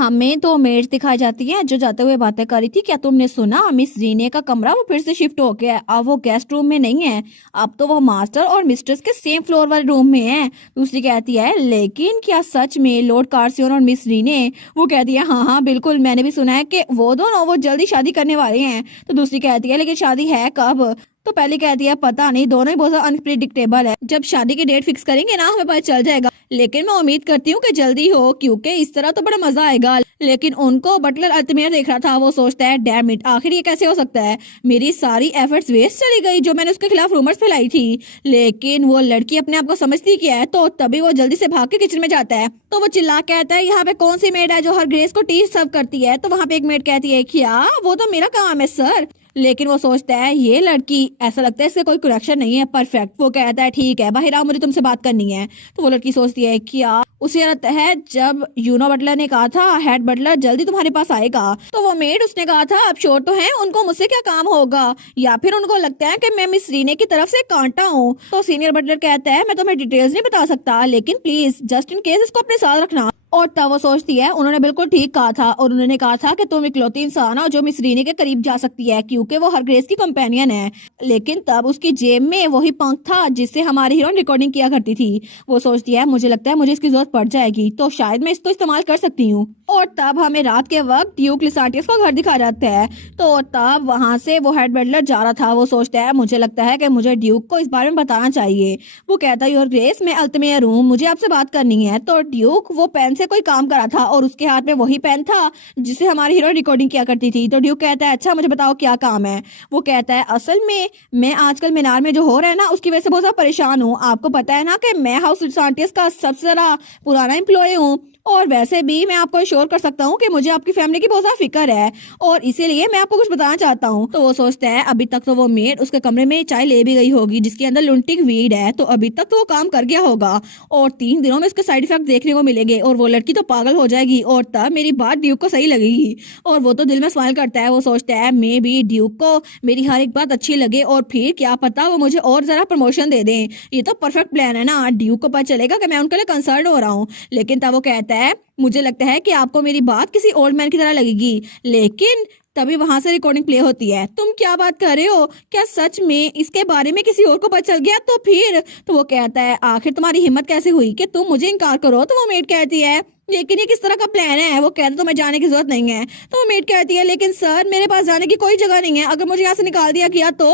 हमें तो मेड्स दिखाई जाती है जो जाते हुए बातें कर रही थी। क्या तुमने सुना मिस रीने का कमरा वो फिर से शिफ्ट हो गया है, अब वो गेस्ट रूम में नहीं है। अब तो वो मास्टर और मिस्ट्रेस के सेम फ्लोर वाले रूम में है। दूसरी कहती है लेकिन क्या सच में लॉर्ड कार्सियन और मिस रीने। वो कहती है हाँ हाँ बिल्कुल, मैंने भी सुना है कि वो दोनों वो जल्दी शादी करने वाले हैं। तो दूसरी कहती है लेकिन शादी है कब। तो पहली कहती है पता नहीं, दोनों ही बहुत अनप्रिडिक्टेबल है। जब शादी की डेट फिक्स करेंगे ना हमें पता चल जाएगा, लेकिन मैं उम्मीद करती हूँ कि जल्दी हो क्योंकि इस तरह तो बड़ा मजा आएगा। लेकिन उनको बटलर अल्तमेर देख रहा था, वो सोचता है डैम इट, आखिर ये कैसे हो सकता है, मेरी सारी एफर्ट्स वेस्ट चली गई जो मैंने उसके खिलाफ रूमर्स फैलाई थी। लेकिन वो लड़की अपने आप को समझती क्या है, तो तभी वो जल्दी से भाग के किचन में जाता है। तो वो चिल्ला कहता है यहाँ पे कौन सी मेड है जो हर ग्रेस को टी सर्व करती है। तो वहाँ पे एक मेड कहती है क्या, वो तो मेरा काम है सर। लेकिन वो सोचता है ये लड़की, ऐसा लगता है इससे कोई कनेक्शन नहीं है, परफेक्ट। वो कहता है ठीक है बाहर आओ, मुझे तुमसे बात करनी है। तो वो लड़की सोचती है क्या, उसे याद है जब यूनो बटलर ने कहा था हेड बटलर जल्दी तुम्हारे पास आएगा, तो वो मेड उसने कहा था अब श्योर तो है उनको मुझसे क्या काम होगा, या फिर उनको लगता है कि मैं मिस रीने की तरफ से कांटा हूँ। तो सीनियर बटलर कहता है मैं तुम्हें डिटेल्स नहीं बता सकता, लेकिन प्लीज जस्ट इन केस इसको अपने साथ रखना। और तब वो सोचती है उन्होंने बिल्कुल ठीक कहा था, और उन्होंने कहा था कि तुम इकलौती इंसान हो जो मिस रीने के करीब जा सकती है क्योंकि वो हर ग्रेस की कंपेनियन है। लेकिन तब उसकी जेब में वही पंख था जिससे हमारी हीरोइन रिकॉर्डिंग किया करती थी। वो सोचती है मुझे लगता है मुझे इसकी जरूरत पड़ जाएगी, तो शायद मैं इसको इस्तेमाल कर सकती हूँ। और तब हमें रात के वक्त ड्यूक लिसांटियस का घर दिखा जाता है। तो तब वहां से वो हेड बटलर जा रहा था। वो सोचता है मुझे लगता है कि मुझे ड्यूक को इस बारे में बताना चाहिए। वो कहता है योर ग्रेस मैं अल्तमेयर हूँ, मुझे आपसे बात करनी है। तो ड्यूक वो पेन से कोई काम कर रहा था और उसके हाथ में वही पेन था जिससे हमारी हीरो रिकॉर्डिंग किया करती थी। तो ड्यूक कहता है अच्छा मुझे बताओ क्या काम है। वो कहता है असल में मैं आजकल मीनार में जो हो रहा है ना उसकी वजह से बहुत ज्यादा परेशान हूँ। आपको पता है ना कि मैं हाउस लिसांटियस का सबसे ज्यादा पुराना एम्प्लॉय हूँ, और वैसे भी मैं आपको श्योर कर सकता हूँ कि मुझे आपकी फैमिली की बहुत ज्यादा फिक्र है, और इसीलिए मैं आपको कुछ बताना चाहता हूँ। तो वो सोचता है अभी तक तो वो मेड उसके कमरे में चाय ले भी गई होगी जिसके अंदर लुंटिक वीड है, तो अभी तक तो वो काम कर गया होगा, और 3 दिनों में उसके साइड इफेक्ट देखने को मिलेंगे और वो लड़की तो पागल हो जाएगी, और तब मेरी बात ड्यूक को सही लगेगी। और वो तो दिल में स्माइल करता है। वो सोचता है मे बी ड्यूक को मेरी हर एक बात अच्छी लगे और फिर क्या पता वो मुझे और जरा प्रमोशन दे दें। ये तो परफेक्ट प्लान है ना, ड्यूक को पता चलेगा कि मैं उनके लिए कंसर्न हो रहा हूँ। लेकिन तब वो कहता है मुझे लगता है कि आपको मेरी बात किसी ओल्ड मैन की तरह लगेगी। लेकिन तभी वहां से रिकॉर्डिंग प्ले होती है। तुम क्या बात कर रहे हो, क्या सच में इसके बारे में किसी और को पता चल गया? तो फिर तो वो कहता है आखिर तुम्हारी हिम्मत कैसे हुई कि तुम मुझे इनकार करो। तो वो मेड कहती है लेकिन ये किस तरह का प्लान है। वो कहता तुम्हें जाने की जरूरत नहीं है। तो वो मेड कहती है लेकिन सर मेरे पास जाने की कोई जगह नहीं है, अगर मुझे यहाँ से निकाल दिया गया तो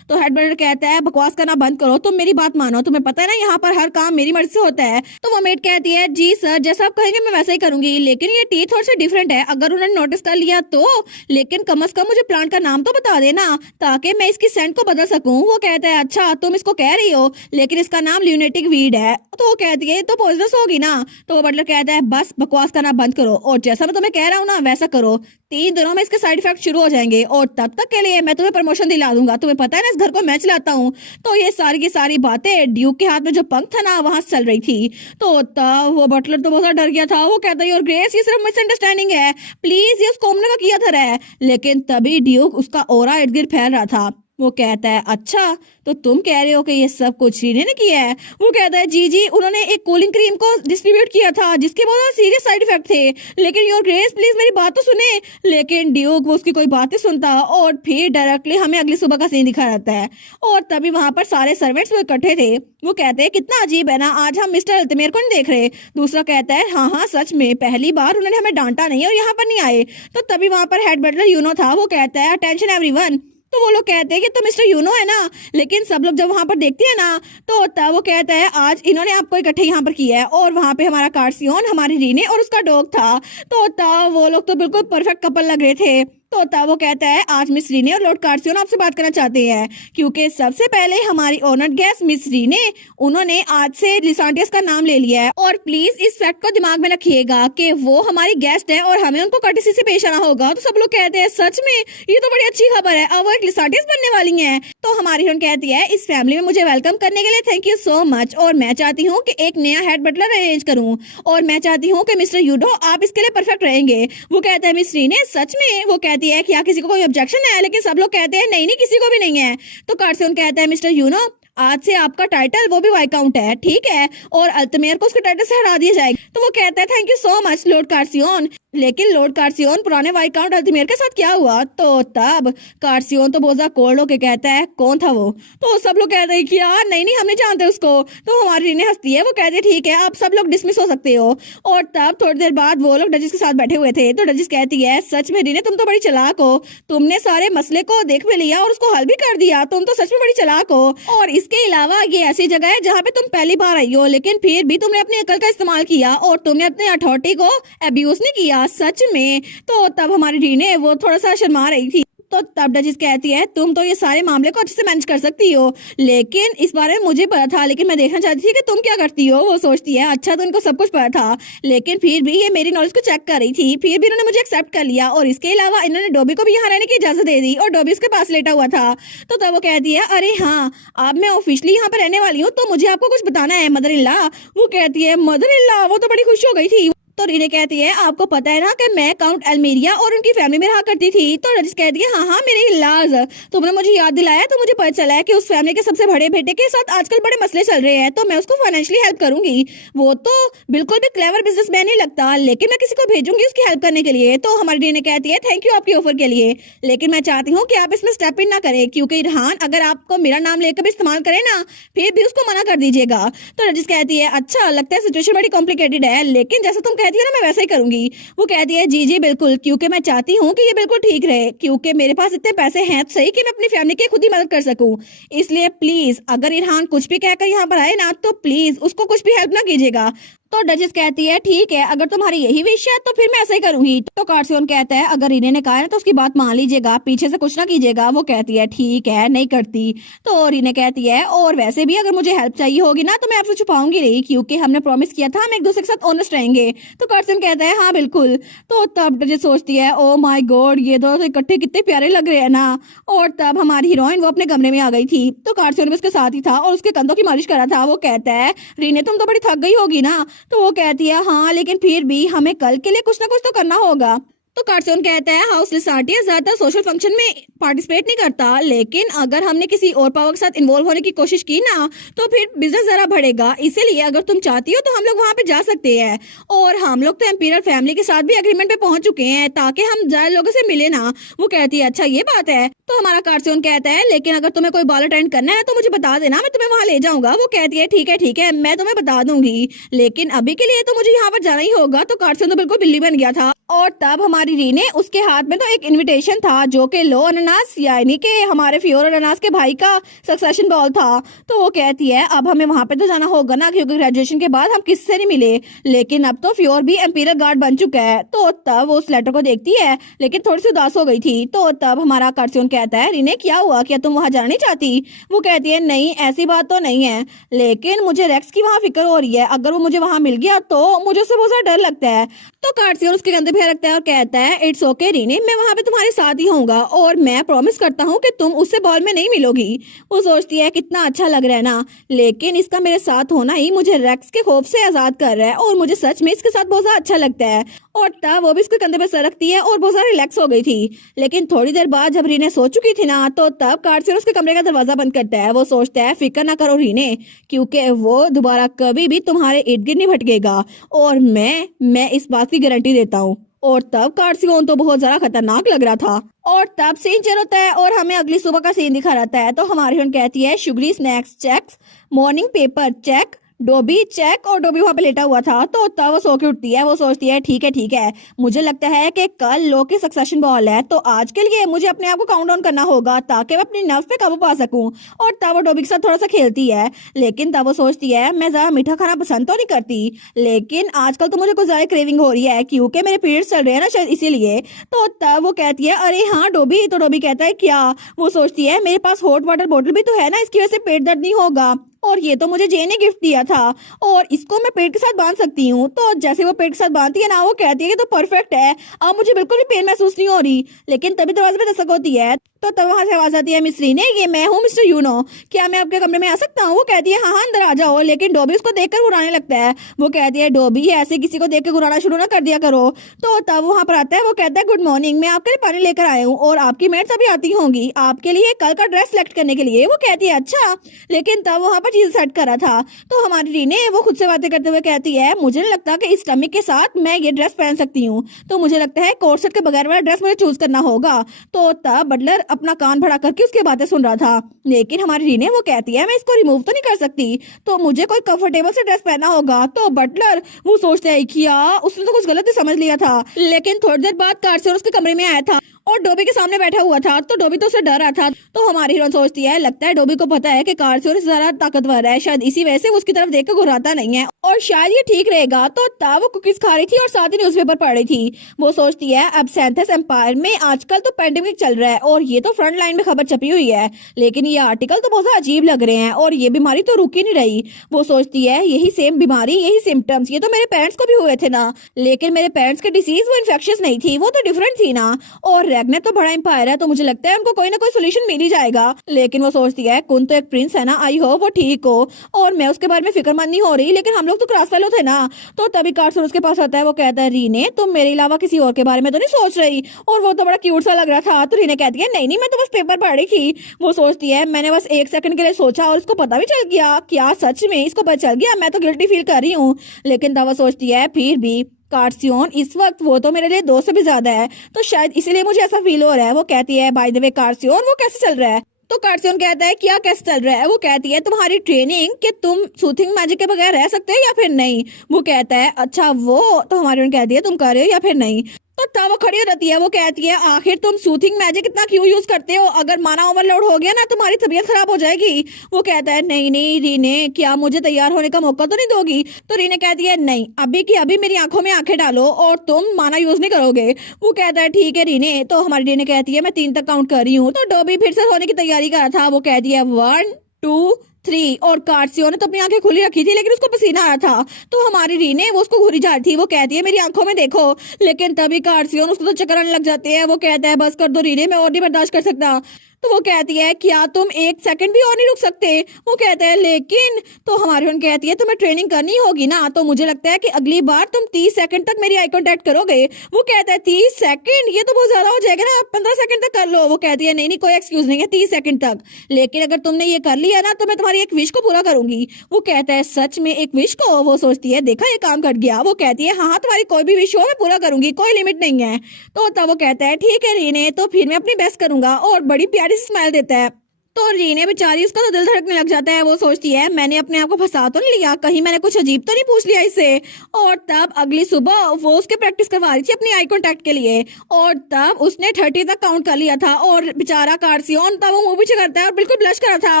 हेड बटलर कहता है बकवास करना बंद करो, तुम मेरी बात मानो, तुम्हें पता है ना यहाँ पर हर काम मेरी मर्जी से होता है। तो वो मेड कहती है जी सर जैसा आप कहेंगे मैं वैसा ही करूंगी, लेकिन ये टी थोड़ा सा डिफरेंट है, अगर उन्होंने नोटिस कर लिया तो, लेकिन कम से कम मुझे प्लांट का नाम तो बता देना ताकि मैं इसकी सेंट को बदल सकूं। वो कहता है अच्छा तुम इसको कह रही हो लेकिन इसका नाम ल्यूनेटिक वीड है। तो वो कहती है तो पॉइजनस होगी ना। तो वो बटलर कहता है बस बकवास करना बंद करो और जैसा मैं तुम्हें कह रहा हूँ ना वैसा करो, 3 दिनों में इसके साइड इफेक्ट शुरू हो जाएंगे और तब तक के लिए मैं तुम्हें प्रमोशन दिला दूंगा। तुम्हें पता है ना इस घर को मैं चलाता हूँ। तो ये सारी की सारी बातें ड्यूक के हाथ में जो पंख था ना वहां से चल रही थी। तो तब वो बटलर तो बहुत डर गया था। वो कहता है और ग्रेस ये सिर्फ मिसअंडरस्टैंडिंग है, प्लीज ये उसको हमने का किया था है। लेकिन तभी ड्यूक उसका ओरा इर्द गिर्द फैल रहा था। वो कहता है अच्छा तो तुम कह रहे हो कि ये सब कुछ रीने ने किया है। वो कहता है जी जी उन्होंने एक कूलिंग क्रीम को डिस्ट्रीब्यूट किया था जिसके बहुत सीरियस साइड इफेक्ट थे, लेकिन योर ग्रेस प्लीज मेरी बात तो सुने। लेकिन ड्यूक वो उसकी कोई बात नहीं सुनता और फिर डायरेक्टली हमें अगली सुबह का सीन दिखा जाता है और तभी वहां पर सारे सर्वेंट्स वो इकट्ठे थे। वो कहते हैं कितना अजीब है ना, आज हम मिस्टर अल्तमेर को नहीं देख रहे। दूसरा कहता है हाँ हाँ सच में पहली बार उन्होंने हमें डांटा नहीं और यहाँ पर नहीं आए। तो तभी वहां पर हेड बटलर यूनो था। वो कहता है अटेंशन एवरीवन। तो वो लोग कहते हैं कि तो मिस्टर यूनो है ना, लेकिन सब लोग जब वहां पर देखते हैं ना तो तब वो कहता है आज इन्होंने आपको इकट्ठे यहाँ पर किया है, और वहां पे हमारा कार्सियन हमारी रीने और उसका डॉग था। तो तब वो लोग तो बिल्कुल परफेक्ट कपल लग रहे थे। तो तब वो कहता है आज मिस रीने और लॉर्ड कार्सियन आपसे बात करना चाहते हैं क्योंकि सबसे पहले हमारी ऑनर्ड गेस्ट मिस रीने उन्होंने आज से लिसांटियस का नाम ले लिया है, और प्लीज इस फैक्ट को दिमाग में रखिएगा कि वो हमारी गेस्ट है और हमें उनको कर्टेसी से पेश आना होगा। तो सब लोग कहते हैं सच में ये तो बड़ी अच्छी खबर है, अब वो एक लिसांटियस बनने वाली है। तो हमारी हीरोइन कहती है इस फैमिली में मुझे वेलकम करने के लिए थैंक यू सो मच, और मैं चाहती हूँ कि एक नया हेड बटलर अरेंज करूँ, और मैं चाहती हूँ कि मिस्टर यूडो आप इसके लिए परफेक्ट रहेंगे। वो कहता है मिस रीने सच में। वो कहती है क्या किसी को कोई ऑब्जेक्शन है, लेकिन सब लोग कहते हैं नहीं नहीं किसी को भी नहीं है। तो कार्सियन कहता है मिस्टर यूनो आज से आपका टाइटल वो भी वाइकाउंट है, ठीक है, और अल्तमेयर को उसके टाइटल से हटा दिया जाएगा। तो वो कहता है thank you so much lord कार्सियोन। लेकिन लॉर्ड कार्सियोन पुराने वाइकाउंट अल्तमेयर के साथ क्या हुआ? तो तब कार्सियोन तो बहुत ज्यादा कोल्ड होके कहता है कौन था वो? तो सब लोग कहते हैं कि यार नहीं नहीं हम नहीं जानते उसको। तो हमारी रीने हंसती है, वो कहती है ठीक है आप सब लोग डिसमिस हो सकते हो। और तब थोड़ी देर बाद वो लोग डजिस के साथ बैठे हुए थे, तो डजिस कहती है सच में रीने तुम तो बड़ी चालाक हो, तुमने सारे मसले को देख भी लिया और उसको हल भी कर दिया, तुम तो सच में बड़ी चालाक हो। और इसके अलावा ये ऐसी जगह है जहाँ पे तुम पहली बार आई हो, लेकिन फिर भी तुमने अपनी अकल का इस्तेमाल किया और तुमने अपने अथॉरिटी को अब्यूज नहीं किया सच में। तो तब हमारी रीने वो थोड़ा सा शर्मा रही थी। तो तब डजिस कहती है तुम तो ये सारे मामले को अच्छे से मैनेज कर सकती हो, लेकिन इस बारे में मुझे पता था, लेकिन मैं देखना चाहती थी कि तुम क्या करती हो। वो सोचती है अच्छा तो इनको सब कुछ पता था, लेकिन फिर भी ये मेरी नॉलेज को चेक कर रही थी, फिर भी इन्होंने मुझे एक्सेप्ट कर लिया। और इसके अलावा इन्होंने डॉबी को भी यहाँ रहने की इजाजत दे दी और डॉबी उसके पास लेटा हुआ था। तो तब वो कहती है अरे हाँ अब मैं ऑफिशियली यहाँ पर रहने वाली हूँ, तो मुझे आपको कुछ बताना है मदर इन लॉ। वो कहती है मदर इन लॉ? वो तो बड़ी खुश हो गई थी। तो रीने कहती है आपको पता है ना कि मैं काउंट एल्मेरिया और उनकी फैमिली में रहा करती थी। तो रजिस कहती है हाँ हाँ मेरे इलाज, तुमने मुझे याद दिलाया तो मुझे पता चला है कि उस फैमिली के सबसे बड़े बेटे के साथ आजकल बड़े मसले चल रहे हैं, तो मैं उसको फाइनेंशियली हेल्प करूंगी। वो तो बिल्कुल भी क्लेवर बिजनेसमैन नहीं लगता, लेकिन मैं किसी को भेजूंगी उसकी हेल्प करने के लिए। तो हमारी रीने कहती है थैंक यू आपकी ऑफर के लिए, लेकिन मैं चाहती हूँ कि आप इसमें स्टेप इन ना करें, क्योंकि इरहान अगर आपको मेरा नाम लेकर भी इस्तेमाल करे ना फिर भी उसको मना कर दीजिएगा। तो रजिस कहती है अच्छा लगता है सिचुएशन बड़ी कॉम्प्लिकेटेड है, लेकिन जैसा तुम कहती हो ना मैं वैसा ही करूंगी। वो कहती है जी जी बिल्कुल, क्योंकि मैं चाहती हूँ कि ये बिल्कुल ठीक रहे, क्योंकि मेरे पास इतने पैसे हैं तो सही कि मैं अपनी फैमिली की खुद ही मदद कर सकूं। इसलिए प्लीज अगर इरहान कुछ भी कहकर यहाँ पर आए ना तो प्लीज उसको कुछ भी हेल्प ना कीजिएगा। तो डजिस कहती है ठीक है अगर तुम्हारी यही विश है तो फिर मैं ऐसा ही करूंगी। तो कार्सियोन कहता है अगर रीने ने कहा है ना तो उसकी बात मान लीजिएगा, पीछे से कुछ ना कीजिएगा। वो कहती है ठीक है नहीं करती। तो रीने कहती है और वैसे भी अगर मुझे हेल्प चाहिए होगी ना तो मैं आपसे छुपाऊंगी नहीं, क्योंकि हमने प्रॉमिस किया था हम एक दूसरे के साथ ऑनेस्ट रहेंगे। तो कार्सियोन कहता है हाँ बिल्कुल। तो तब डजिस सोचती है ओ माय गॉड ये दोनों तो इकट्ठे कितने प्यारे लग रहे हैं ना। और तब हमारी हीरोइन वो अपने कमरे में आ गई थी, तो कार्सियोन भी उसके साथ ही था और उसके कंधों की मालिश कर रहा था। वो कहता है रीने तुम तो बड़ी थक गई होगी ना। तो वो कहती है हाँ लेकिन फिर भी हमें कल के लिए कुछ ना कुछ तो करना होगा। तो कार्सियोन कहता है हाउस लिसार्टिया ज्यादातर सोशल फंक्शन में पार्टिसिपेट नहीं करता, लेकिन अगर हमने किसी और पावर के साथ इन्वॉल्व होने की कोशिश की ना तो फिर बिजनेस जरा बढ़ेगा, इसीलिए अगर तुम चाहती हो तो हम लोग वहां पे जा सकते हैं। और हम लोग तो एम्पीरियल फैमिली के साथ भी एग्रीमेंट पे पहुंच चुके हैं ताकि हम ज्यादा लोगों से मिले ना। वो कहती है अच्छा ये बात है। तो हमारा कार्सियोन कहता है लेकिन अगर तुम्हें कोई बॉल अटेंड करना है तो मुझे बता देना, मैं तुम्हें वहां ले जाऊंगा। वो कहती है ठीक है मैं तुम्हें बता दूंगी, लेकिन अभी के लिए तो मुझे यहाँ पर जाना ही होगा। तो कार्सियोन तो बिल्कुल बिल्ली बन गया था। और तब हमारी रीने उसके हाथ में तो एक इनविटेशन था जो कि लो अनानास यानी कि हमारे फ्योर अनानास के भाई का सक्सेशन बॉल था। तो वो कहती है अब हमें वहां पे तो जाना होगा ना, क्योंकि ग्रेजुएशन के बाद हम किससे नहीं मिले, लेकिन अब तो फ्योर भी एम्पीरियल गार्ड बन चुका है। तो तब वो उस लेटर को देखती है लेकिन थोड़ी सी उदास हो गई थी। तो तब हमारा कार्सियोन कहता है रीने क्या हुआ, क्या तुम वहां जाना नहीं चाहती? वो कहती है नहीं ऐसी बात तो नहीं है, लेकिन मुझे रेक्स की वहां फिक्र हो रही है, अगर वो मुझे वहां मिल गया तो मुझे उससे बहुत ज्यादा डर लगता है। तो कार्सियोन उसके कंधे पे रखता है और कहता है इट्स ओके रीने मैं वहां पे तुम्हारे साथ ही होऊंगा और मैं प्रॉमिस करता हूँ कि तुम उससे बॉल में नहीं मिलोगी। वो सोचती है कितना अच्छा लग रहा है ना, लेकिन इसका मेरे साथ होना ही मुझे रेक्स के खौफ से आजाद कर रहा है और मुझे सच में इसके साथ बहुत ज्यादा अच्छा लगता है। और तब वो भी उसके कंधे पे सर रखती है और बहुत ज्यादा रिलैक्स हो गई थी। लेकिन थोड़ी देर बाद जब रीने सो चुकी थी ना तो तब कार्सियोन उसके कमरे का दरवाजा बंद करता है। वो सोचता है फिक्र ना करो रीने, क्योंकि वो दोबारा कभी भी तुम्हारे इर्द गिर्द नहीं भटकेगा और मैं इस बात की गारंटी देता हूँ। और तब कार्सियोन तो बहुत ज्यादा खतरनाक लग रहा था। और तब सीन चल होता है और हमें अगली सुबह का सीन दिखा रहता है। तो हमारी हीरोइन कहती है sugary snacks check, morning paper check, Dobby check. और डोबी वहां पे लेटा हुआ था। तो तब वो सो के उठती है। वो सोचती है ठीक है मुझे लगता है कि कल लो की सक्सेशन बॉल है, तो आज के लिए मुझे अपने आप को काउंट डाउन करना होगा ताकि मैं अपनी नर्व पे काबू पा सकूं। और तब वो डोबी के साथ थोड़ा सा खेलती है, लेकिन तब वो सोचती है मैं ज्यादा मीठा खाना पसंद तो नहीं करती, लेकिन आजकल तो मुझे कुछ ज्यादा क्रेविंग हो रही है क्योंकि मेरे पीरियड्स चल रहे हैं ना शायद इसीलिए। तो तब वो कहती है अरे हाँ डोबी। तो डोबी कहता है क्या? वो सोचती है मेरे पास हॉट वाटर बोतल भी तो है ना, इसकी वजह से पेट दर्द नहीं होगा, और ये तो मुझे जे ने गिफ्ट दिया था और इसको मैं पेट के साथ बांध सकती हूँ। तो जैसे वो पेट के साथ बांधती है ना वो कहती है कि तो परफेक्ट है, अब मुझे बिल्कुल भी पेन महसूस नहीं हो रही। लेकिन तभी दरवाजे पे दस्तक होती है। तो तब वहां से आवाज आती है, मिस रीने ये मैं हूँ मिस्टर यूनो, क्या मैं आपके कमरे में आ सकता हूँ? वो कहती है हाँ हाँ अंदर आ जाओ, लेकिन डोबी उसको देखकर घुराने लगता है। वो कहती है डोबी ऐसे किसी को देख के घुराना शुरू ना कर दिया करो। तो तब वहां पर आता है, वो कहता है गुड मॉर्निंग, मैं आपके लिए पानी लेकर आया हूँ और आपकी मेट्स अभी आती होंगी आपके लिए कल का ड्रेस सेलेक्ट करने के लिए। वो कहती है अच्छा, लेकिन तब वहां पर चीज सेट करा था। तो हमारी रीने वो खुद से बातें करते हुए कहती है मुझे नहीं लगता कि इस टमी के साथ मैं ये ड्रेस पहन सकती हूँ, तो मुझे लगता है कोर्ट सेट के बगैर वाला ड्रेस मुझे चूज करना होगा। तो तब बटलर अपना कान भड़ा करके उसकी बातें सुन रहा था, लेकिन हमारी रीने वो कहती है मैं इसको रिमूव तो नहीं कर सकती, तो मुझे कोई कंफर्टेबल से ड्रेस पहनना होगा। तो बटलर वो सोचता है क्या उसने तो कुछ गलत ही समझ लिया था। लेकिन थोड़ी देर बाद कारसेर उसके कमरे में आया था और डोबी के सामने बैठा हुआ था, तो डोबी तो उसे डर रहा था। तो हमारी हीरोइन सोचती है लगता है डोबी को पता है कि कारसेर ज्यादा ताकतवर है, शायद इसी वजह से वो उसकी तरफ देखकर घुराता नहीं है और शायद ये ठीक रहेगा। तो तब वो कुकीज खा रही थी और साथ ही न्यूज़पेपर पढ़ रही थी। वो सोचती है अब सैंथस एम्पायर में आजकल तो पेंडेमिक चल रहा है और ये तो फ्रंट लाइन में खबर छपी हुई है, लेकिन ये आर्टिकल तो बहुत अजीब लग रहे हैं और ये बीमारी तो रुक ही नहीं रही। वो सोचती है यही सेम बीमारी यही सिम्टम्स ये तो मेरे पेरेंट्स को भी हुए थे ना, लेकिन मेरे पेरेंट्स की डिसीज वो इन्फेक्शियस नहीं थी, वो तो डिफरेंट थी ना। और रैग्नेर तो बड़ा एम्पायर है, तो मुझे लगता है उनको कोई ना कोई सोल्यूशन मिल ही जाएगा। लेकिन वो सोचती है कुन तो एक प्रिंस है ना, आई हो वो ठीक हो और मैं उसके बारे में फिक्रमंद नहीं हो रही, लेकिन हम लोग तो क्रॉस फेलो थे ना। तो तभी कार्सन उसके पास आता है, वो कहता है रीने तुम मेरे अलावा किसी और के बारे में तो नहीं सोच रही, और वो तो बड़ा क्यूट सा लग रहा था। तो रीने कहती है नहीं नहीं मैं तो बस पेपर पढ़ रही थी। वो सोचती है मैंने बस एक सेकंड के लिए सोचा और इसको पता भी चल गया, क्या सच में इसको पता चल गया? मैं तो गिल्टी फील कर रही हूँ। लेकिन तब वो सोचती है फिर भी कार्सियोन इस वक्त वो तो मेरे लिए दोस्त से भी ज्यादा है, तो शायद इसीलिए मुझे ऐसा फील हो रहा है। वो कहती है बाय द वे कार्सियोन वो कैसे चल रहा है? तो कार्सियोन कहता है क्या कैसे चल रहा है? वो कहती है तुम्हारी ट्रेनिंग कि तुम सूथिंग मैजिक के बगैर रह सकते हो या फिर नहीं। वो कहता है अच्छा वो, तो हमारी कहती है तुम कर रहे हो या फिर नहीं। तो तब वो खड़ी हो जाती है, वो कहती है आखिर तुम सूथिंग मैजिक इतना क्यों यूज करते हो? अगर माना ओवरलोड हो गया ना तुम्हारी तबीयत खराब हो जाएगी। वो कहता है नहीं नहीं रीने क्या मुझे तैयार होने का मौका तो नहीं दोगी? तो रीने कहती है नहीं अभी की अभी मेरी आंखों में आंखें डालो और तुम माना यूज नहीं करोगे। वो कहता है ठीक है रीने। तो हमारी रीने कहती है मैं 3 तक काउंट कर रही हूँ। तो डोबी फिर से होने की तैयारी कर रहा था, वो कहती है 1 2 3 और कार्सियो ने तो अपनी आंखें खुली रखी थी लेकिन उसको पसीना आ रहा था। तो हमारी रीने वो उसको घूरी जा रही थी, वो कहती है मेरी आंखों में देखो। लेकिन तभी कार्सियो उसको तो चक्कर आने लग जाते हैं। वो कहता है बस कर दो रीने मैं और नहीं बर्दाश्त कर सकता। तो वो कहती है क्या तुम 1 सेकंड भी और नहीं रुक सकते? वो कहता है लेकिन, तो हमारी बहन कहती है तुम्हें ट्रेनिंग करनी होगी ना, तो मुझे लगता है कि अगली बार तुम 30 सेकंड तक मेरी आई कांटेक्ट करोगे। वो कहता है 30 सेकंड ये तो बहुत ज्यादा हो जाएगा ना, 15 सेकंड तक कर लो। वो कहती है नहीं नहीं कोई एक्सक्यूज नहीं है 30 सेकंड तक, लेकिन अगर तुमने ये कर लिया ना तो मैं तुम्हारी एक विश को पूरा करूंगी। वो कहता है सच में एक विश को? वो सोचती है देखा ये काम कर गया। वो कहती है हाँ हाँ तुम्हारी कोई भी विश हो मैं पूरा करूंगी, कोई लिमिट नहीं है। तो तब वो कहता है ठीक है रीने तो फिर मैं अपनी बेस्ट करूंगा, और बड़ी प्यारी स्माइल देता है। तो रीने बेचारी उसका तो दिल धड़कने लग जाता है। वो सोचती है मैंने अपने आप को फंसा तो नहीं लिया, कहीं मैंने कुछ अजीब तो नहीं पूछ लिया इससे। और तब अगली सुबह वो उसके प्रैक्टिस करवा रही थी अपनी आई कांटेक्ट के लिए, और तब उसने 30 तक काउंट कर लिया था और बेचारा कार्सियोन तब वो मुंह पीछे करता है और बिल्कुल ब्लश कर रहा था।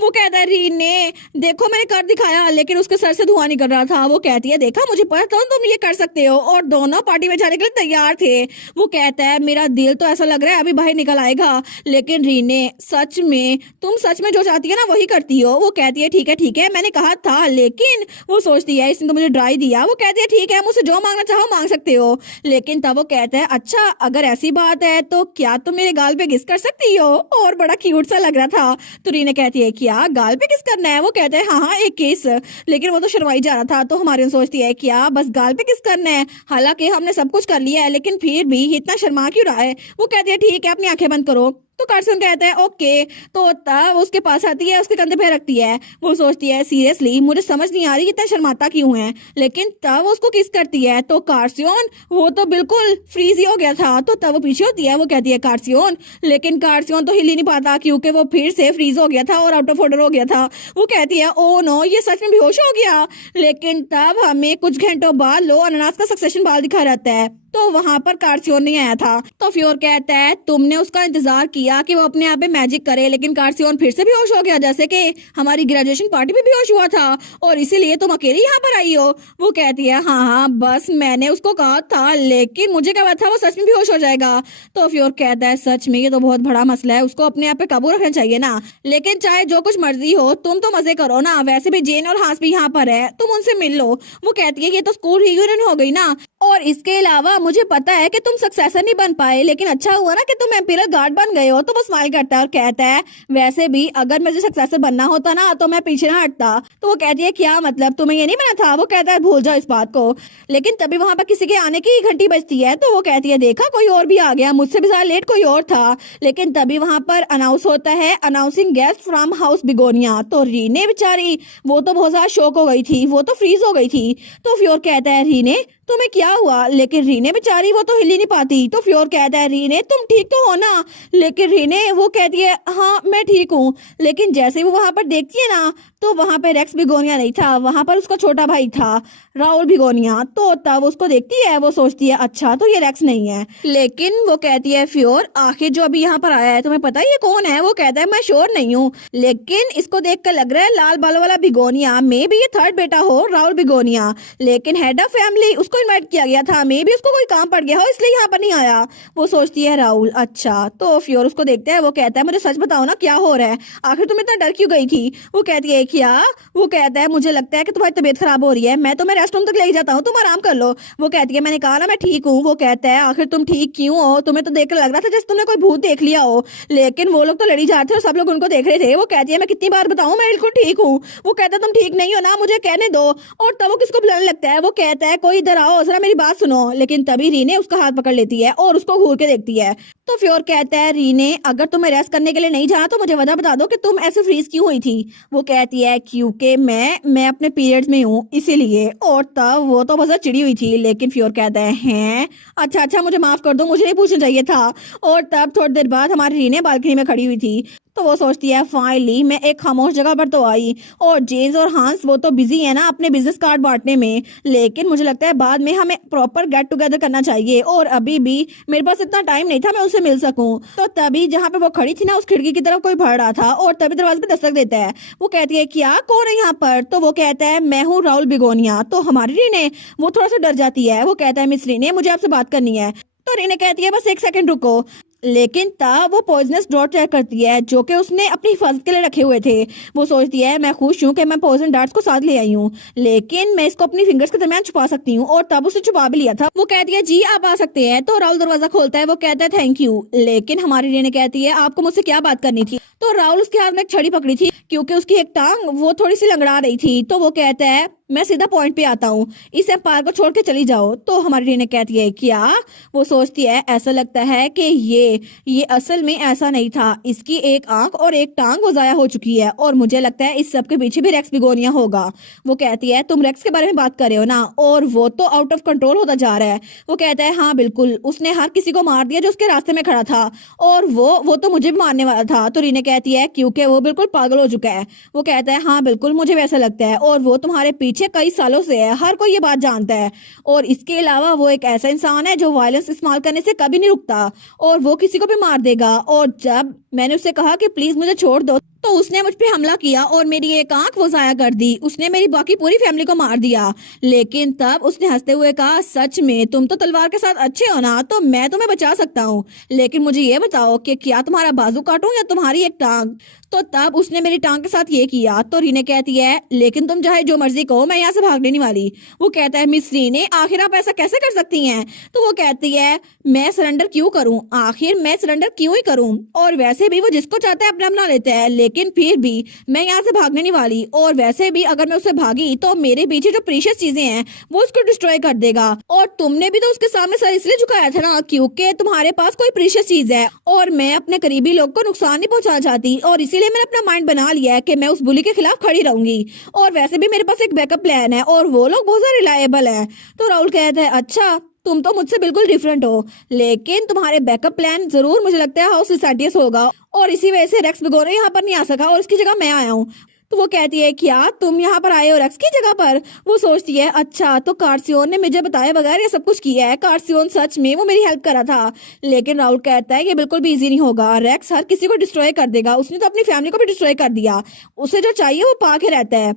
वो कहता है रीने देखो मैंने कर दिखाया, लेकिन उसके सर से धुआं निकल रहा था। वो कहती है देखा मुझे पता था तुम ये कर सकते हो, और दोनों पार्टी में जाने के लिए तैयार थे। वो कहता है मेरा दिल तो ऐसा लग रहा है अभी बाहर निकल आएगा, लेकिन रीने सच में तुम सच में जो चाहती है ना वही करती हो। वो कहती है ठीक है मैंने कहा था, लेकिन वो सोचती है इसने तो मुझे ड्राई दिया। वो कहती है ठीक है मुझसे जो मांगना चाहो मांग सकते हो, लेकिन तब वो कहता है अच्छा अगर ऐसी बात है तो क्या तुम मेरे गाल पे किस कर सकती हो? और बड़ा क्यूट सा लग रहा था। तो रीने कहती है क्या गाल पे किस करना है? वो कहता है हाँ एक किस, लेकिन वो तो शर्माई जा रहा था। तो हमारी सोचती है क्या बस गाल पे किस करना है? हालांकि हमने सब कुछ कर लिया है, लेकिन फिर भी इतना शर्मा क्यों रहा है? वो कहती है ठीक है अपनी आंखें बंद करो। तो कार्सन कहता है ओके। तो तब उसके पास आती है, उसके कंधे पे रखती है। वो सोचती है सीरियसली मुझे समझ नहीं आ रही इतना शर्माता क्यों है, लेकिन तब उसको किस करती है। तो कार्सियोन वो तो बिल्कुल फ्रीज ही हो गया था। तो तब वो पीछे होती है, वो कहती है कार्सियोन, लेकिन कार्सियोन तो हिल ही नहीं पाता क्योंकि वो फिर से फ्रीज हो गया था और आउट ऑफ ऑर्डर हो गया था। वो कहती है ओ नो ये सच में बेहोश हो गया। लेकिन तब हमें कुछ घंटों बाद लो अनानास का सक्सेशन बाल दिखा रहता है, तो वहां पर कार्सियोन नहीं आया था। तो फ्योर कहता है तुमने उसका इंतजार किया कि वो अपने आप पे मैजिक करे, लेकिन कार्सियोन फिर से बेहोश हो गया जैसे कि हमारी ग्रेजुएशन पार्टी में बेहोश हुआ था, और इसीलिए तुम अकेले यहाँ पर आई हो। वो कहती है हाँ बस मैंने उसको कहा था, लेकिन मुझे क्या पता था वो सच में बेहोश हो जाएगा। तो फ्योर कहता है सच में ये तो बहुत बड़ा मसला है, उसको अपने आप पे काबू रखना चाहिए ना, लेकिन चाहे जो कुछ मर्जी हो तुम तो मजे करो ना, वैसे भी जेन और हास भी यहाँ पर है तुम उनसे मिल लो। वो कहती है ये तो स्कूल रियूनियन हो गई ना, और इसके अलावा मुझे पता है कि तुम सक्सेसर नहीं बन पाए, लेकिन अच्छा हुआ ना कि तुम एम्पिरल गार्ड बन गए हो। तो वो स्माइल करता है और कहता है वैसे भी अगर मुझे सक्सेसर बनना होता ना तो मैं पीछे ना हटता। तो वो कहती है क्या मतलब, तुम्हें ये नहीं बना था? वो कहता है भूल जाओ इस बात को। लेकिन तभी वहां पर किसी के आने की घंटी बजती है। तो वो कहती है देखा कोई और भी आ गया, मुझसे भी ज्यादा लेट कोई और था। लेकिन तभी वहां पर अनाउंस होता है announcing guest from house begonia. तो रीने बेचारी वो तो बहुत ज्यादा शॉक हो गई थी, वो तो फ्रीज हो गई थी। तो फ्योर कहता है रीने तुम्हें क्या हुआ? लेकिन रीने बेचारी वो तो हिल ही नहीं पाती। तो फ्योर कहता है रीने तुम ठीक तो हो ना? लेकिन रीने वो कहती है हाँ मैं ठीक हूँ। लेकिन जैसे ही वो वहां पर देखती है ना तो वहां पर रेक्स बिगोनिया नहीं था, वहां पर उसका छोटा भाई था राहुल बिगोनिया। तो तब उसको देखती है, वो सोचती है अच्छा तो ये रेक्स नहीं है। लेकिन वो कहती है फ्योर आखिर जो अभी यहाँ पर आया है तुम्हें पता है ये कौन है? वो कहता है मैं श्योर नहीं हूँ, लेकिन इसको देखकर लग रहा है लाल बालों वाला बिगोनिया मे भी ये थर्ड बेटा हो राहुल बिगोनिया। लेकिन हेड ऑफ फैमिली उसको इनवाइट किया गया था, मे भी उसको कोई काम पड़ गया हो इसलिए यहाँ पर नहीं आया। वो सोचती है राहुल अच्छा। तो फ्योर उसको देखता है, वो कहता है मुझे सच बताओ ना क्या हो रहा है, आखिर तुम इतना डर क्यों गई थी? वो कहती है क्या? वो कहता है मुझे लगता है कि तुम्हारी तबीयत खराब हो रही है, मैं तुम्हें रेस्ट रूम तक ले जाता हूँ, तुम आराम कर लो। वो कहती है मैंने कहा ना मैं ठीक हूँ। वो कहता है आखिर तुम ठीक क्यों हो? तुम्हें तो देखकर लग रहा था जैसे तुमने कोई भूत देख लिया हो। लेकिन वो लोग तो लड़ी जा रहे थे और सब लोग उनको देख रहे थे। वो कहती है मैं कितनी बार बताऊं मैं बिल्कुल ठीक हूँ। वो कहता है तुम ठीक नहीं हो ना, मुझे कहने दो। और तब वो किसको बुलाने लगता है, वो कहता है कोई इधर आओ जरा मेरी बात सुनो। लेकिन तभी रीने उसका हाथ पकड़ लेती है और उसको घूर के देखती है। तो फ्योर कहता है रीने अगर तुम्हें रेस्ट करने के लिए नहीं जाना तो मुझे वजह बता दो कि तुम ऐसे फ्रीज क्यों हुई थी। वो कहती है क्योंकि मैं अपने पीरियड्स में हूँ इसीलिए। और तब वो तो बस चिड़ी हुई थी। लेकिन फ्योर कहता है हैं अच्छा अच्छा मुझे माफ कर दो, मुझे नहीं पूछना चाहिए था। और तब थोड़ी देर बाद हमारी रीने बालकनी में खड़ी हुई थी। तो वो सोचती है फाइनली मैं एक खामोश जगह पर तो आई। और जेम्स और हांस वो तो बिजी है ना अपने बिजनेस कार्ड बांटने में, लेकिन मुझे लगता है बाद में हमें प्रॉपर गेट टुगेदर करना चाहिए। और अभी भी मेरे पास इतना टाइम नहीं था मैं उससे मिल सकूं। तो तभी जहाँ पे वो खड़ी थी ना उस खिड़की की तरफ कोई बढ़ रहा था और तभी दरवाजे पे दस्तक देता है। वो कहती है क्या कौन है यहाँ पर? तो वो कहता है मैं हूँ राहुल बिगोनिया। तो हमारी रीने वो थोड़ा सा डर जाती है। वो कहता है मिस रीने मुझे आपसे बात करनी है। तो रीने कहती है बस एक सेकंड रुको। लेकिन तब वो पॉइजनस डॉट चेक करती है जो कि उसने अपनी हिफाजत के लिए रखे हुए थे। वो सोचती है मैं खुश हूँ कि मैं पॉइजन डार्ट्स को साथ ले आई हूँ, लेकिन मैं इसको अपनी फिंगर्स के दरमियान छुपा सकती हूँ। और तब उसने छुपा भी लिया था। वो कहती है जी आप आ सकते हैं। तो राहुल दरवाजा खोलता है, वो कहता है थैंक यू। लेकिन हमारी रीने कहती है आपको मुझसे क्या बात करनी थी? तो राहुल उसके हाथ में एक छड़ी पकड़ी थी क्योंकि उसकी एक टांग वो थोड़ी सी लंगड़ा रही थी। तो वो कहता है मैं सीधा पॉइंट पे आता हूँ, इस एम्पायर को छोड़ के चली जाओ। तो हमारी रीने कहती है क्या? वो सोचती है ऐसा लगता है कि ये असल में ऐसा नहीं था, इसकी एक आंख और एक टांग वो जाया हो चुकी है और मुझे लगता है इस सब के पीछे भी रेक्स बिगोनिया होगा। वो कहती है तुम रेक्स के बारे में बात कर रहे हो ना, और वो तो आउट ऑफ कंट्रोल होता जा रहा है। वो कहता है हाँ बिल्कुल, उसने हर किसी को मार दिया जो उसके रास्ते में खड़ा था, और वो तो मुझे भी मारने वाला था। तो रीने कहती है क्योंकि वो बिल्कुल पागल हो चुका है। वो कहता है हाँ बिल्कुल मुझे वैसा लगता है, और वो तुम्हारे पीछे कई सालों से है, हर कोई ये बात जानता है। और इसके अलावा वो एक ऐसा इंसान है जो वायलेंस इस्तेमाल करने से कभी नहीं रुकता, और वो किसी को भी मार देगा। और जब मैंने उससे कहा कि प्लीज मुझे छोड़ दो तो उसने मुझ पे हमला किया और मेरी एक आंख वो जाया कर दी, उसने मेरी बाकी पूरी फैमिली को मार दिया। लेकिन तब उसने हंसते हुए कहा सच में तुम तो तलवार के साथ अच्छे हो ना, तो मैं तुम्हें बचा सकता हूँ, लेकिन मुझे ये बताओ कि क्या तुम्हारा बाजू काटूं या तुम्हारी एक टांग? तो तब उसने मेरी टांग के साथ ये किया। तो रीने कहती है लेकिन तुम चाहे जो मर्जी कहो मैं यहाँ से भागने नहीं वाली। वो कहता है मिस रीने आखिर आप ऐसा कैसे कर सकती हैं? तो वो कहती है मैं सरेंडर क्यों करूं, आखिर मैं सरेंडर क्यों ही करूं, और वैसे भी वो जिसको चाहता है अपना बना लेता है, लेकिन फिर भी मैं यहाँ से भागने नहीं वाली। और वैसे भी अगर मैं उससे भागी तो मेरे पीछे जो प्रीशियस चीजें हैं वो उसको डिस्ट्रॉय कर देगा, और तुमने भी तो उसके सामने सर इसलिए झुकाया था ना क्योंकि तुम्हारे पास कोई प्रीशियस चीज है, और मैं अपने करीबी लोग को नुकसान नहीं पहुंचाना चाहती, और इसीलिए मैंने अपना माइंड बना लिया है कि मैं उस बुली के खिलाफ खड़ी रहूंगी। और वैसे भी मेरे पास एक बैकअप प्लान है और वो लोग बहुत ज्यादा रिलायबल है। तो राहुल कहता है अच्छा तुम तो मुझसे बिल्कुल डिफरेंट हो, लेकिन तुम्हारे बैकअप प्लान जरूर मुझे लगता है हाउस सिसाइटियस होगा, और इसी वजह से रेक्स बिगोनिया यहाँ पर नहीं आ सका और इसकी जगह मैं आया हूँ। तो वो कहती है क्या तुम यहाँ पर आए हो रेक्स की जगह पर? वो सोचती है अच्छा तो कार्सियोन ने मुझे बताए बगैर ये सब कुछ किया है, कार्सियोन सच में वो मेरी हेल्प करा था। लेकिन राहुल कहता है ये बिल्कुल भी इजी नहीं होगा, रेक्स हर किसी को डिस्ट्रॉय कर देगा, उसने तो अपनी फैमिली को भी डिस्ट्रॉय कर दिया, उसे जो चाहिए वो पा के रहता है।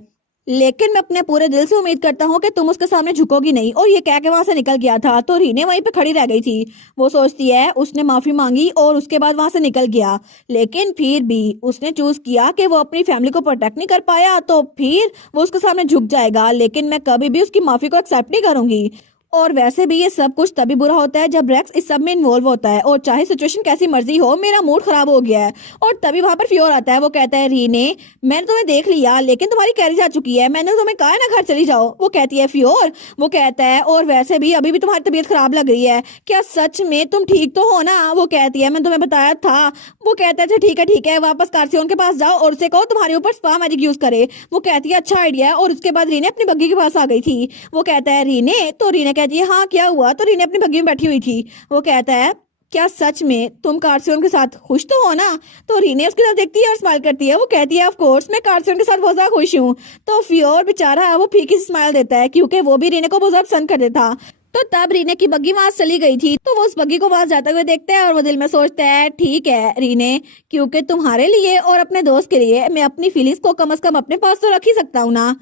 लेकिन मैं अपने पूरे दिल से उम्मीद करता हूँ कि तुम उसके सामने झुकोगी नहीं। और ये कह के वहां से निकल गया था। तो रीने वहीं पे खड़ी रह गई थी। वो सोचती है उसने माफी मांगी और उसके बाद वहां से निकल गया, लेकिन फिर भी उसने चूज किया कि वो अपनी फैमिली को प्रोटेक्ट नहीं कर पाया तो फिर वो उसके सामने झुक जाएगा, लेकिन मैं कभी भी उसकी माफी को एक्सेप्ट नहीं करूंगी। और वैसे भी ये सब कुछ तभी बुरा होता है जब रेक्स इस सब में इन्वॉल्व होता है, और चाहे सिचुएशन कैसी मर्जी हो मेरा मूड खराब हो गया है। और तभी वहां पर फ्योर आता है। वो कहता है रीने मैंने तुम्हें देख लिया लेकिन तुम्हारी कैरेज आ चुकी है, मैंने तुम्हें कहा है ना घर चली जाओ। वो कहती है फ्योर, वो कहता है और वैसे भी अभी भी तुम्हारी तबीयत खराब लग रही है, क्या सच में तुम ठीक तो हो ना। वो कहती है मैंने तुम्हें बताया था। वो कहता है अच्छा ठीक है वापस कार्सियोन के पास जाओ और उसे कहो तुम्हारे ऊपर स्पा मैजिक यूज करे। वो कहती है अच्छा आइडिया है। और उसके बाद रीने अपनी बग्गी के पास आ गई थी। वो कहता है रीने, तो रीने कहती है हाँ क्या हुआ। तो रीने अपनी बग्गी में बैठी हुई थी। वो कहता है क्या सच में तुम कार्सियोन के साथ खुश तो हो ना। तो रीने उसकी तरफ देखती है और स्माइल करती है। वो कहती है ऑफ कोर्स मैं कार्सियोन के साथ बहुत ज्यादा खुश हूँ। तो फ्योर बेचारा वो फीकी से स्माइल देता है क्योंकि वो भी रीने को बहुत ज्यादा पसंद करता था। तो तब रीने की बग्गी वहां चली गई थी, तो वो उस बग्गी को वहां जाते हुए देखता है और वो दिल में सोचता है ठीक है रीने, क्योंकि तुम्हारे लिए और अपने दोस्त के लिए मैं अपनी फीलिंग्स को कम से कम अपने पास तो रख ही सकता हूँ ना।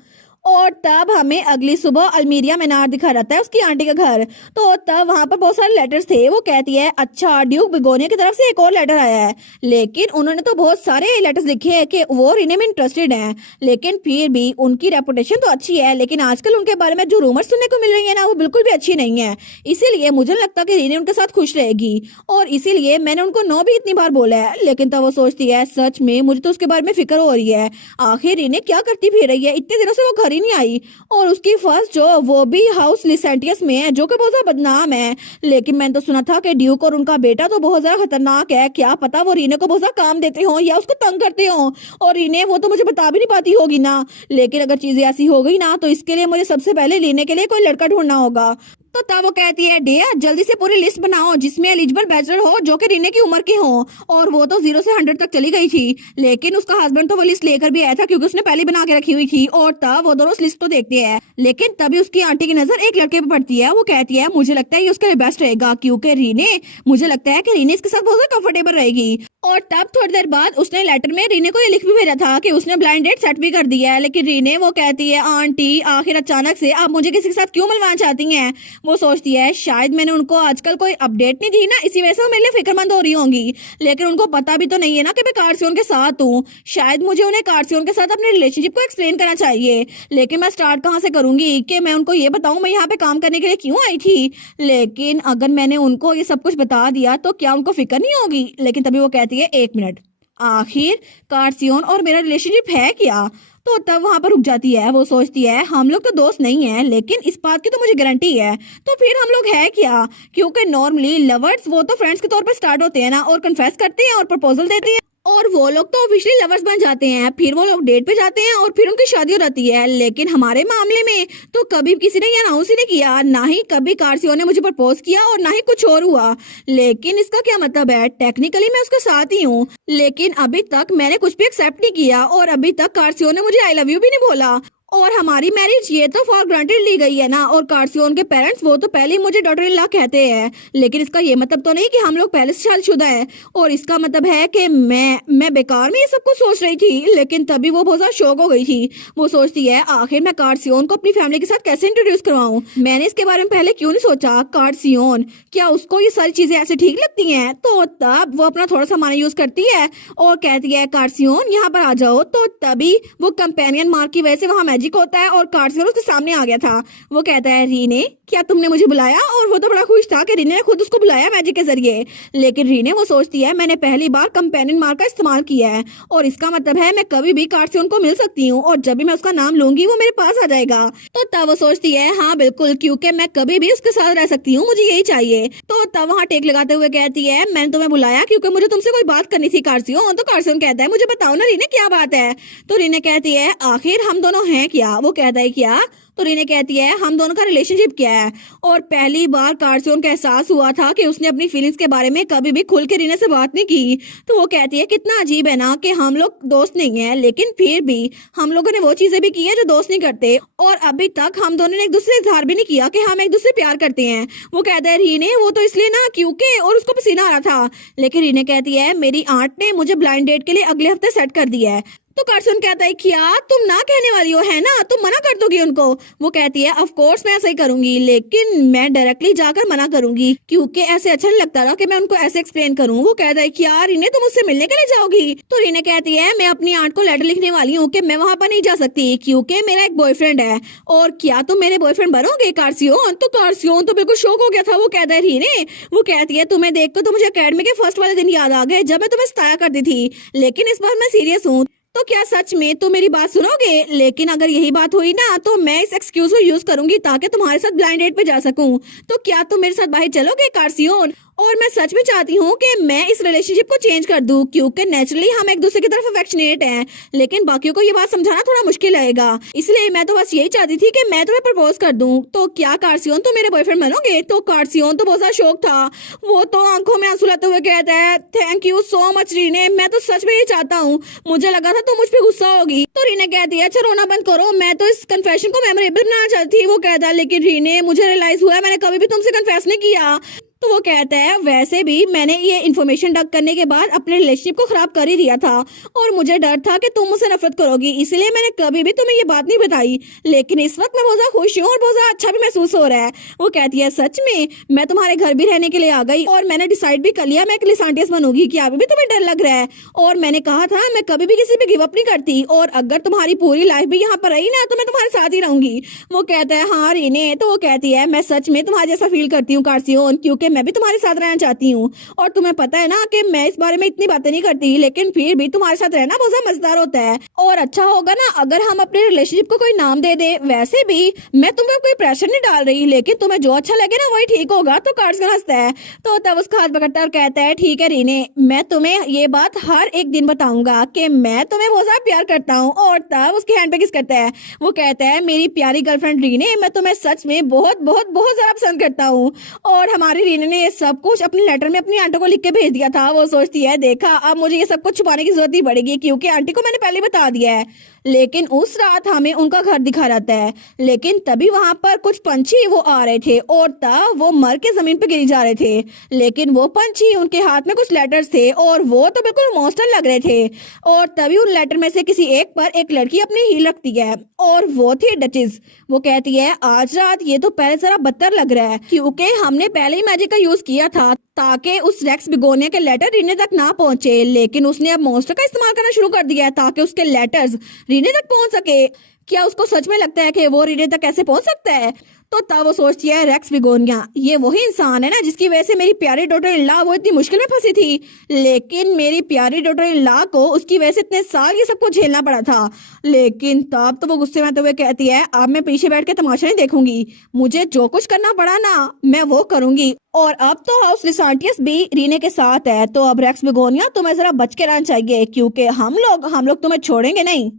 और तब हमें अगली सुबह अल्मीरिया मेनार दिखा रहता है उसकी आंटी का घर। तो तब वहां पर बहुत सारे लेटर्स थे। वो कहती है अच्छा ड्यूक बिगोनिया की तरफ से एक और लेटर आया है, लेकिन उन्होंने तो बहुत सारे लेटर्स लिखे हैं कि वो रीने में इंटरेस्टेड हैं, लेकिन फिर भी उनकी रेपुटेशन तो अच्छी है, लेकिन आजकल उनके बारे में जो रूमर्स सुनने को मिल रही है ना वो बिल्कुल भी अच्छी नहीं है। इसीलिए मुझे लगता कि रीने उनके साथ खुश रहेगी, और इसीलिए मैंने उनको नो भी इतनी बार बोला है। लेकिन तब वो सोचती है सच में मुझे तो उसके बारे में फिक्र हो रही है, आखिर रीने क्या करती फिर रही है, इतने दिनों से वो घर ही नहीं आई। और उसकी फर्स्ट जो वो भी हाउस लिसेंटियस में है जो कि बहुत ज्यादा बदनाम है। लेकिन मैंने तो सुना था कि ड्यूक और उनका बेटा तो बहुत ज्यादा खतरनाक है, क्या पता वो रीने को बहुत ज्यादा काम देते हो या उसको तंग करते हो। और रीने वो तो मुझे बता भी नहीं पाती होगी ना, लेकिन अगर चीजें ऐसी हो गई ना तो इसके लिए मुझे सबसे पहले रीने के लिए कोई लड़का ढूंढना होगा। तो तब वो कहती है डिया जल्दी से पूरी लिस्ट बनाओ जिसमें एलिजिबल बैचलर हो जो कि रीने की उम्र के हो। और वो तो 0 से 100 तक चली गई थी, लेकिन उसका हस्बैंड तो वो लिस्ट लेकर भी आया था क्योंकि उसने पहले बना के रखी हुई थी। और तब वो दोनों उस लिस्ट को देखते हैं, लेकिन तभी उसकी आंटी की नजर एक लड़के पे पड़ती है। वो कहती है मुझे लगता है ये उसके लिए बेस्ट रहेगा, क्योंकि रीने मुझे लगता है कि रीने इसके साथ बहुत ज्यादा कंफर्टेबल रहेगी। और तब थोड़ी देर बाद उसने लेटर में रीने को ये लिख भी भेजा था कि उसने ब्लाइंड डेट सेट भी कर दिया है। लेकिन रीने वो कहती है आंटी आखिर अचानक से आप मुझे किसी के साथ क्यों मिलवाना चाहती हैं। वो सोचती है शायद मैंने उनको आजकल कोई अपडेट नहीं दी ना, इसी वजह से वो मेरे लिए फिक्रमंद हो रही होंगी। लेकिन उनको पता भी तो नहीं है ना कि मैं कार्सियोन के साथ हूँ, शायद मुझे उन्हें कार्सियोन के साथ अपने रिलेशनशिप को एक्सप्लेन करना चाहिए। लेकिन मैं स्टार्ट कहाँ से करूंगी कि मैं उनको ये बताऊं मैं यहाँ पे काम करने के लिए क्यों आई थी। लेकिन अगर मैंने उनको ये सब कुछ बता दिया तो क्या उनको फिक्र नहीं होगी। लेकिन तभी वो कहती है एक मिनट, आखिर कार्सियोन और मेरा रिलेशनशिप है क्या। तो तब वहां पर रुक जाती है। वो सोचती है हम लोग तो दोस्त नहीं है, लेकिन इस बात की तो मुझे गारंटी है, तो फिर हम लोग है क्या। क्योंकि नॉर्मली लवर्स वो तो फ्रेंड्स के तौर पर स्टार्ट होते हैं ना, और कन्फेस करते हैं और प्रपोजल देते हैं, और वो लोग तो ऑफिशियली लवर्स बन जाते हैं, फिर वो लोग डेट पे जाते हैं और फिर उनकी शादी हो जाती है। लेकिन हमारे मामले में तो कभी किसी ने ये अनाउंस ही नहीं किया, ना ही कभी कार्सियोन ने मुझे प्रपोज किया और ना ही कुछ और हुआ। लेकिन इसका क्या मतलब है, टेक्निकली मैं उसके साथ ही हूँ, लेकिन अभी तक मैंने कुछ भी एक्सेप्ट नहीं किया, और अभी तक कार्सियोन ने मुझे आई लव यू भी नहीं बोला। और हमारी मैरिज ये तो फॉर ग्रांटेड ली गई है ना। और कार्सियोन के पेरेंट्स वो तो पहले ही मुझे डॉटर इन लॉ कहते हैं, लेकिन इसका ये मतलब तो नहीं कि हम लोग पहले से शादीशुदा है। और इसका मतलब है कि मैं बेकार में ये सब कुछ सोच रही थी। लेकिन तभी वो बहुत ज्यादा शौक हो गई थी। वो सोचती है आखिर मैं कार्सियोन को अपनी फैमिली के साथ कैसे इंट्रोड्यूस करवाऊं, मैंने इसके बारे में पहले क्यों नहीं सोचा। कार्सियोन क्या उसको ये सारी चीजें ऐसे ठीक लगती हैं। तो तब वो अपना थोड़ा सा माना यूज करती है और कहती है कार्सियोन यहाँ पर आ जाओ। तो तभी वो कंपेनियन मार्क की वजह से वहां मैजिक होता है और कार्सियोन उसके सामने आ गया था। वो कहता है रीने क्या तुमने मुझे बुलाया। और वो तो बड़ा खुश था कि रीने ने खुद उसको बुलाया मैजिक के जरिए। लेकिन रीने वो सोचती है मैंने पहली बार कंपेनियन मार्क का इस्तेमाल किया है, और इसका मतलब है मैं कभी भी कार्सियोन को मिल सकती हूँ, और जब भी मैं उसका नाम लूंगी वो मेरे पास आ जाएगा। तो तब वो सोचती है हाँ बिल्कुल, क्योंकि मैं कभी भी उसके साथ रह सकती हूँ, मुझे यही चाहिए। तो तब वहाँ टेक लगाते हुए कहती है मैंने तुम्हें बुलाया क्योंकि मुझे तुमसे कोई बात करनी थी कार्सियोन। तो कार्सियोन कहता है मुझे बताओ ना रीने क्या बात है। तो रीने कहती है आखिर हम दोनों हैं क्या। वो कहता है क्या। तो रीने कहती है हम दोनों का रिलेशनशिप क्या है। और पहली बार कार्सियोन का एहसास हुआ था कि उसने अपनी फीलिंग्स के बारे में कभी भी खुल के रीने से बात नहीं की। तो वो कहती है कितना अजीब है ना कि हम लोग दोस्त नहीं है, लेकिन फिर भी हम लोगों ने वो चीजें भी की है जो दोस्त नहीं करते, और अभी तक हम दोनों ने एक दूसरे से इजहार भी नहीं किया कि हम एक दूसरे प्यार करते हैं। वो कहता है रीने वो तो इसलिए ना क्योंकि, और उसको पसीना आ रहा था। लेकिन रीने कहती है मेरी आंट ने मुझे ब्लाइंड डेट के लिए अगले हफ्ते सेट कर दिया है। तो कार्सन कहता है क्या तुम ना कहने वाली हो, है ना, तुम मना कर दोगी उनको। वो कहती है ऑफ कोर्स मैं ऐसा ही करूंगी, लेकिन मैं डायरेक्टली जाकर मना करूंगी क्योंकि ऐसे अच्छा नहीं लगता ना कि मैं उनको ऐसे एक्सप्लेन करूं। वो कहता है क्या रीने तुम उससे मिलने के लिए जाओगी। तो रीने कहती है मैं अपनी आंट को लेटर लिखने वाली हूँ कि मैं वहां पर नहीं जा सकती क्योंकि मेरा एक बॉयफ्रेंड है। और क्या तुम मेरे बॉयफ्रेंड बनोगे कार्सियोन। तो कार्सियोन तो बिल्कुल शौक हो गया था। वो कहता है रीने, वो कहती है तुम्हें देखकर तो मुझे अकेडमी के फर्स्ट वाले दिन याद आ गए जब मैं तुम्हें सताया करती थी, लेकिन इस बार मैं सीरियस हूँ। तो क्या सच में तुम मेरी बात सुनोगे। लेकिन अगर यही बात हुई ना तो मैं इस एक्सक्यूज को यूज करूंगी ताकि तुम्हारे साथ ब्लाइंड डेट पे जा सकूं। तो क्या तुम मेरे साथ बाहर चलोगे कार्सियोन। और मैं सच में चाहती हूँ कि मैं इस रिलेशनशिप को चेंज कर दूं क्योंकि नेचुरली हम एक दूसरे की तरफ अफेक्शनेट हैं, लेकिन बाकियों को ये बात समझाना थोड़ा मुश्किल रहेगा। इसलिए मैं तो बस यही चाहती थी कि मैं तुम्हें प्रपोज कर दूं। तो क्या कार्सियोन तुम मेरे बॉयफ्रेंड बनोगे। तो कार्सियोन तो बहुत ज्यादा शौक था। वो तो आंखों में आंसू लाते हुए कहता है थैंक यू सो मच रीने, मैं तो सच में ये चाहता हूँ, मुझे लगा था तुम मुझ पर गुस्सा होगी। तो रीने कहती है अच्छा रोना बंद करो, मैं तो इस कन्फेशन को मेमोरेबल बनाना चाहती थी। वो कहता है लेकिन रीने मुझे रियलाइज हुआ मैंने कभी भी तुमसे कन्फेस नहीं किया। तो वो कहता है वैसे भी मैंने ये इन्फॉर्मेशन डक करने के बाद अपने रिलेशनशिप को खराब कर ही दिया था और मुझे डर था कि तुम मुझसे नफरत करोगी, इसलिए मैंने कभी भी तुम्हें ये बात नहीं बताई। लेकिन इस वक्त मैं बहुत ज्यादा खुश हूँ और बहुत ज्यादा अच्छा भी महसूस हो रहा है। वो कहती है सच में मैं तुम्हारे घर भी रहने के लिए आ गई और मैंने डिसाइड भी कर लिया मैं एक लिसांटियस बनूंगी। क्या अभी भी तुम्हें डर लग रहा है। और मैंने कहा था मैं कभी भी किसी पे गिव अप नहीं करती और अगर तुम्हारी पूरी लाइफ भी यहाँ पर रही ना तो मैं तुम्हारे साथ ही रहूंगी। वो कहता है हाँ रीने। तो वो कहती है मैं सच में तुम्हारे जैसा फील करती हूँ कार्सियोन, क्योंकि मैं भी तुम्हारे साथ रहना चाहती हूँ। और तुम्हें पता है ना कि मैं इस बारे में इतनी बातें नहीं करती, लेकिन फिर भी तुम्हारे साथ रहना बहुत ज्यादा मजेदार होता है और अच्छा होगा ना अगर हम अपने रिलेशनशिप को कोई नाम दे दे। वैसे भी मैं तुम्हें कोई प्रेशर नहीं डाल रही, लेकिन तुम्हें जो अच्छा लगे ना वही ठीक होगा। तो कार्सन हंसता है। तो तब उसका हाथ पकड़ता है और कहता है ठीक है रीने, मैं तुम्हें ये बात हर एक दिन बताऊंगा कि मैं तुम्हें बहुत ज्यादा प्यार करता हूँ। और तब उसके हैंड पे किस करता है। वो कहता है मेरी प्यारी गर्लफ्रेंड रीने, मैं तुम्हें सच में बहुत बहुत बहुत ज्यादा पसंद करता हूँ। और हमारी रीने ने ये सब कुछ अपने लेटर में अपनी आंटी को लिख के भेज दिया था। वो सोचती है देखा अब मुझे ये सब कुछ छुपाने की जरूरत ही पड़ेगी क्योंकि आंटी को मैंने पहले बता दिया है। लेकिन उस रात हमें उनका घर दिखा रहता है, लेकिन तभी वहां पर कुछ पंछी वो आ रहे थे और तब वो मर के जमीन पे गिरी जा रहे थे। लेकिन वो पंछी उनके हाथ में कुछ लेटर्स थे और वो तो बिल्कुल मॉन्स्टर लग रहे थे। और तभी उन लेटर में से किसी एक पर एक लड़की अपनी हील रखती है और वो थी डचेस। वो कहती है आज रात ये तो पहले जरा बदतर लग रहा है क्योंकि हमने पहले ही मैजिक का यूज किया था ताकि उस रेक्स बिगोनिया के लेटर रीने तक ना पहुंचे, लेकिन उसने अब मॉन्स्टर का इस्तेमाल करना शुरू कर दिया है ताकि उसके लेटर्स रीने तक पहुंच सके। क्या उसको सच में लगता है कि वो रीने तक कैसे पहुंच सकता है। तो तब वो सोचती है रेक्स बिगोनिया ये वही इंसान है ना जिसकी वजह से मेरी प्यारी डॉटर इन लॉ वो इतनी मुश्किल में फंसी थी, लेकिन मेरी प्यारी डॉटर इन लॉ को उसकी वजह से इतने साल ये सब कुछ झेलना पड़ा था। लेकिन तब तो वो गुस्से में आते हुए कहती है अब मैं पीछे बैठ के तमाशा नहीं देखूंगी, मुझे जो कुछ करना पड़ा ना मैं वो करूंगी। और अब तो हाउस लिसांटियस भी रीने के साथ है। तो अब रेक्स बिगोनिया तुम्हें जरा बच के रहना चाहिए क्योंकि हम लोग तुम्हें छोड़ेंगे नहीं।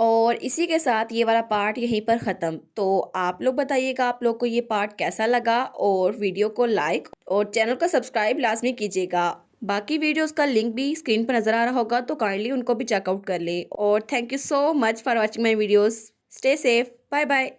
और इसी के साथ ये वाला पार्ट यहीं पर ख़त्म। तो आप लोग बताइएगा आप लोग को ये पार्ट कैसा लगा और वीडियो को लाइक और चैनल को सब्सक्राइब लाजमी कीजिएगा। बाकी वीडियोस का लिंक भी स्क्रीन पर नज़र आ रहा होगा तो काइंडली उनको भी चेकआउट कर लें। और thank you so much for watching my videos. Stay safe, bye bye.